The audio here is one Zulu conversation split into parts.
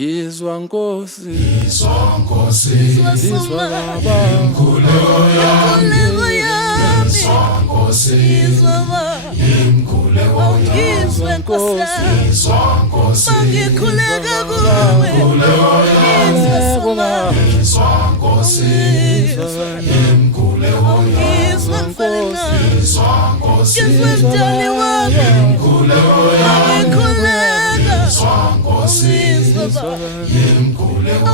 Yizwa Nkosi, Yizwa Baba, imkhuleko yami, Yizwa Nkosi, Yizwa Nkosi, mangikhuleka kuwe, Yizwa Nkosi, imkhuleko yami, Yizwa mdali wami, mangikhuleka, Yizwa Nkosi, imkhuleko,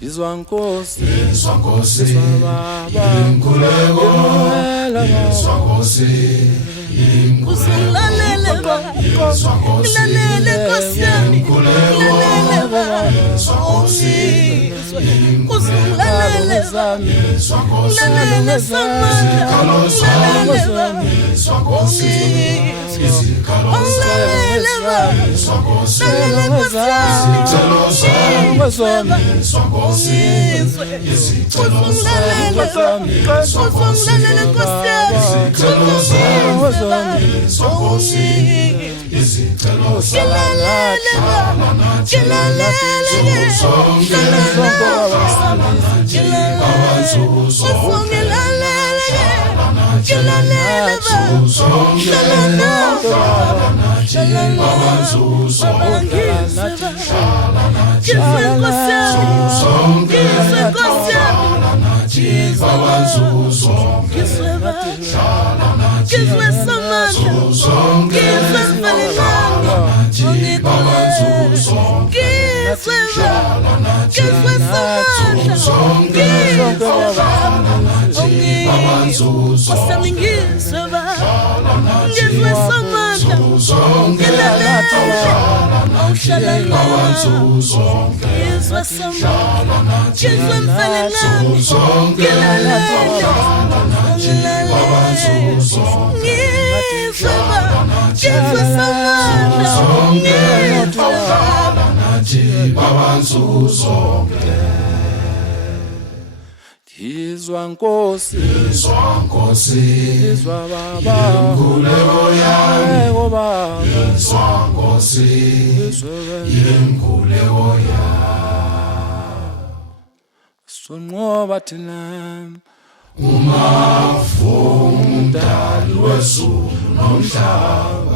Yizwa Nkosi, usilalele Baba, ilalele Nkosi yami, ilalele Baba, usilalele Baba, ilalele Samandla, ilalele Baba, ilalele Baba, ilalele Nkosi yami, Yizwa Nkosi, Yizwa Baba, imkhuleko yami, Yizwa Nkosi, imkhuleko yami, sonqoba thina umdali wezulu nomhlaba.